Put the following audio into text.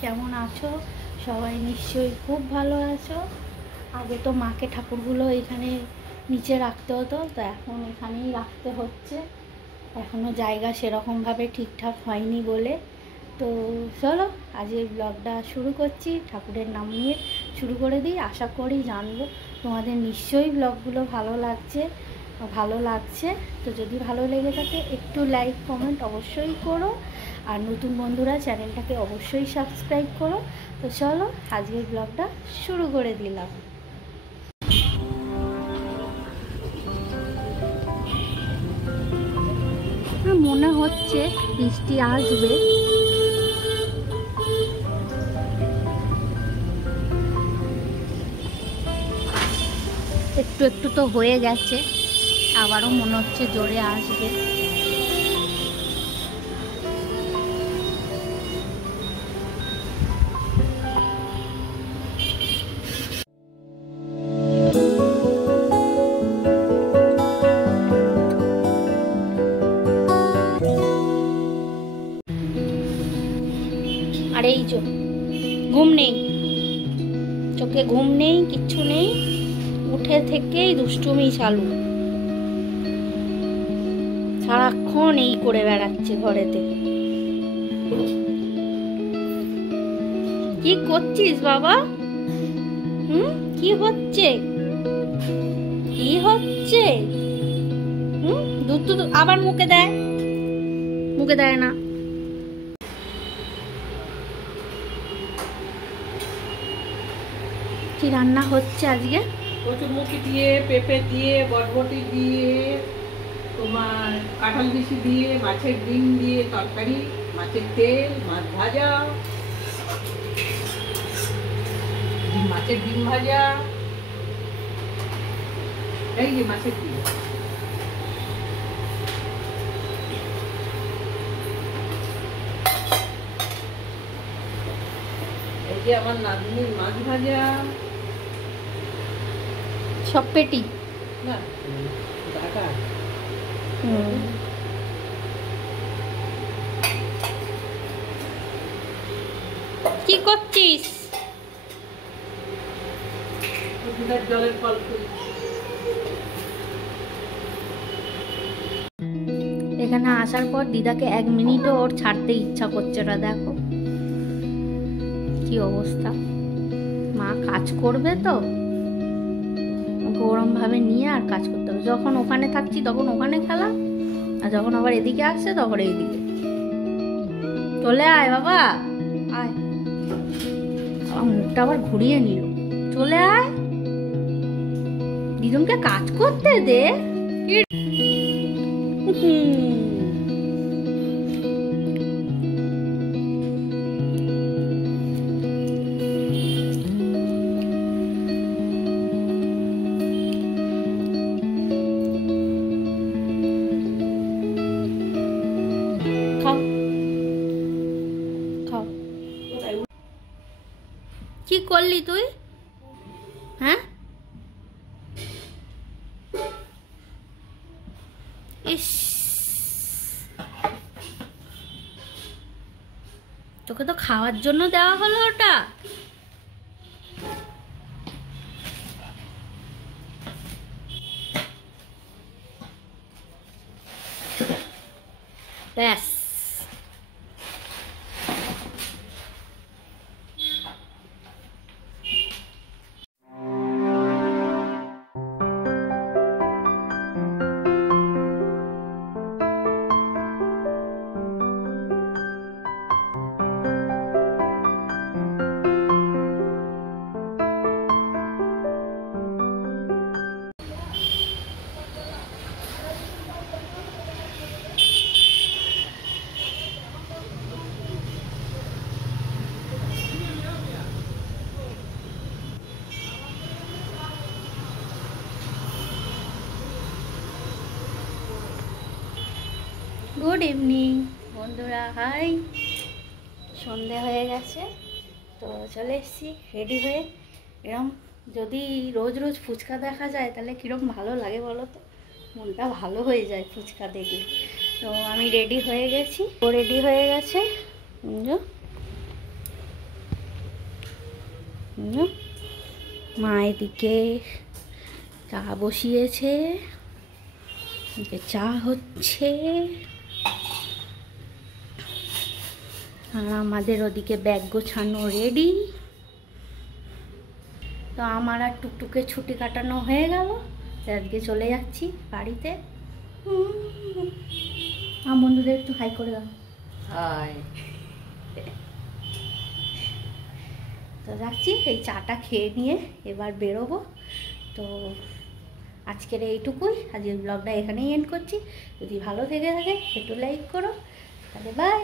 কেমন আছো? সবাই নিশ্চয়ই খুব ভালো আছো। আগে তো মাকে ঠাকুরগুলো এখানে নিচে রাখতে হতো, তো এখন এখানেই রাখতে হচ্ছে। এখনও জায়গা সেরকমভাবে ঠিকঠাক হয়নি বলে। তো চলো আজকের ব্লগটা শুরু করছি। ঠাকুরের নাম নিয়ে শুরু করে দিই। আশা করি জানবো তোমাদের নিশ্চয়ই ব্লগগুলো ভালো লাগছে। তো যদি ভালো লেগে থাকে একটু লাইক কমেন্ট অবশ্যই করো, আর নতুন বন্ধুরা চ্যানেলটাকে অবশ্যই সাবস্ক্রাইব করো। তো চলো আজকের ব্লগটা শুরু করে দিলাম। মনে হচ্ছে বৃষ্টি আসবে। একটু একটু তো হয়ে গেছে, আবারও মনে হচ্ছে জোরে আসবে। আর এই যে ঘুম নেই, চোখে ঘুম নেই, কিচ্ছু নেই, উঠে থেকেই দুষ্টুমি চালু। সারাক্ষণ এই করে বেড়াচ্ছে ঘরেতে। কি করছিস বাবা? কি হচ্ছে? কি হচ্ছে? দুধ আবার মুখে দেয় না। কি রান্না হচ্ছে আজকে? কচুরমুখী দিয়ে, পেঁপে দিয়ে, বরবটি দিয়ে, তোমার কাঁঠাল বিচি দিয়ে, মাছের ডিম দিয়ে তরকারি, মাছের তেল, মাছ ভাজা, মাছের ডিম ভাজা, এই যে মাছের ডিম। এই যে আমার নাতনির মাছ ভাজা, সব পেটি না ডাটা। কি করছিস? জলের ফল এখানে আসার পর দিদাকে 1 মিনিটও ওর ছাড়তে ইচ্ছা করছে না। দেখো কি অবস্থা। মা কাজ করবে তো গরম ভাবে নিয়ে আর কাজ করতে হবে। যখন ওখানে থাকছি তখন ওখানে খেলা, আর যখন আবার এদিকে আসছে তখন এইদিকে। চলে আয় বাবা, আয়। আমার মুখটা আবার ঘুরিয়ে নিল। চলে আয়, দিদুনকে কাজ করতে দে। কি করলি তুই? হ্যাঁ, ইস, তোকে তো খাওয়ার জন্য দেওয়া হলো ওটা। ব্যাস, গুড ইভিনিং বন্ধুরা, হাই। সন্ধে হয়ে গেছে, তো চলে এসেছি রেডি হয়ে। এরম যদি রোজ রোজ ফুচকা দেখা যায় তাহলে কীরকম ভালো লাগে বলো তো? মনটা ভালো হয়ে যায় ফুচকা দেখলে। তো আমি রেডি হয়ে গেছি, ও রেডি হয়ে গেছে। মা এদিকে চা বসিয়েছে, এদিকে চা হচ্ছে, আর আমাদের ওদিকে ব্যাগ গোছানো রেডি। তো আমার আর টুকটুকে ছুটি কাটানো হয়ে গেল, আজকে চলে যাচ্ছি বাড়িতে। আমার বন্ধুদের একটু হাই করে দাও। হাই। তো যাচ্ছি, এই চাটা খেয়ে নিয়ে এবার বেরোবো। তো আজকের এইটুকুই, আজকের ব্লগটা এখানেই এন্ড করছি। যদি ভালো থেকে থাকে একটু লাইক করো, তাহলে বাই।